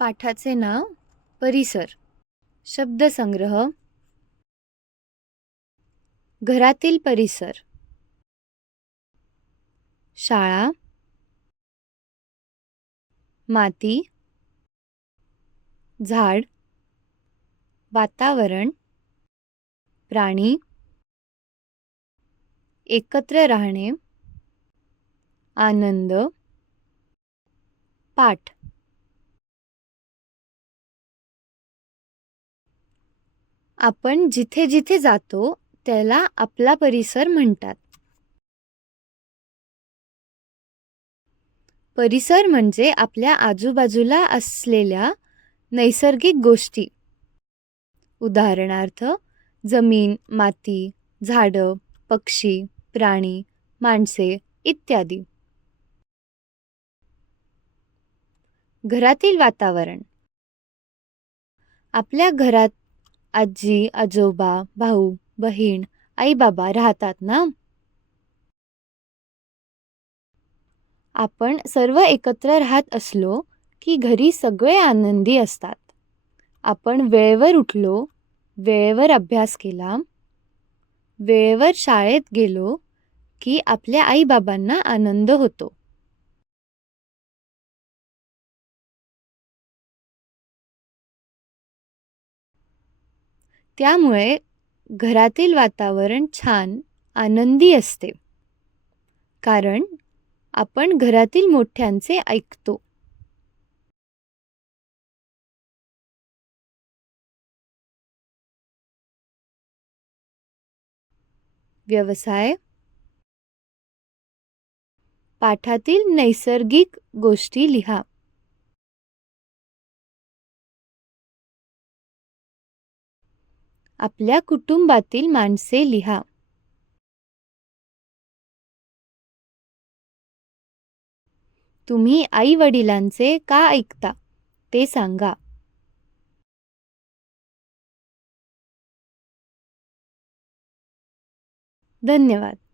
पाठाचे नाव परिसर. शब्दसंग्रह. घरातील परिसर. शाळा, माती, झाड, वातावरण, प्राणी, एकत्र राहणे, आनंद, पाठ. आपण जिथे जिथे जातो त्याला आपला परिसर म्हणतात. परिसर म्हणजे आपल्या आजूबाजूला असलेल्या नैसर्गिक गोष्टी. उदाहरणार्थ जमीन, माती, झाडं, पक्षी, प्राणी, माणसे इत्यादी. घरातील वातावरण. आपल्या घरात आजी, आजोबा, भाऊ, बहीण, आई बाबा राहतात ना. आपण सर्व एकत्र राहत असलो की घरी सगळे आनंदी असतात. आपण वेळेवर उठलो, वेळेवर अभ्यास केला, वेळेवर शाळेत गेलो की आपल्या आई बाबांना आनंद होतो. त्यामुळे घरातील वातावरण छान, आनंदी असते. कारण आपण घरातील मोठ्यांचे ऐकतो. व्यवसाय. पाठातील नैसर्गिक गोष्टी लिहा. आपल्या कुटुंबातील माणसे लिहा. तुम्ही आई वडिलांचे का ऐकता ते सांगा. धन्यवाद.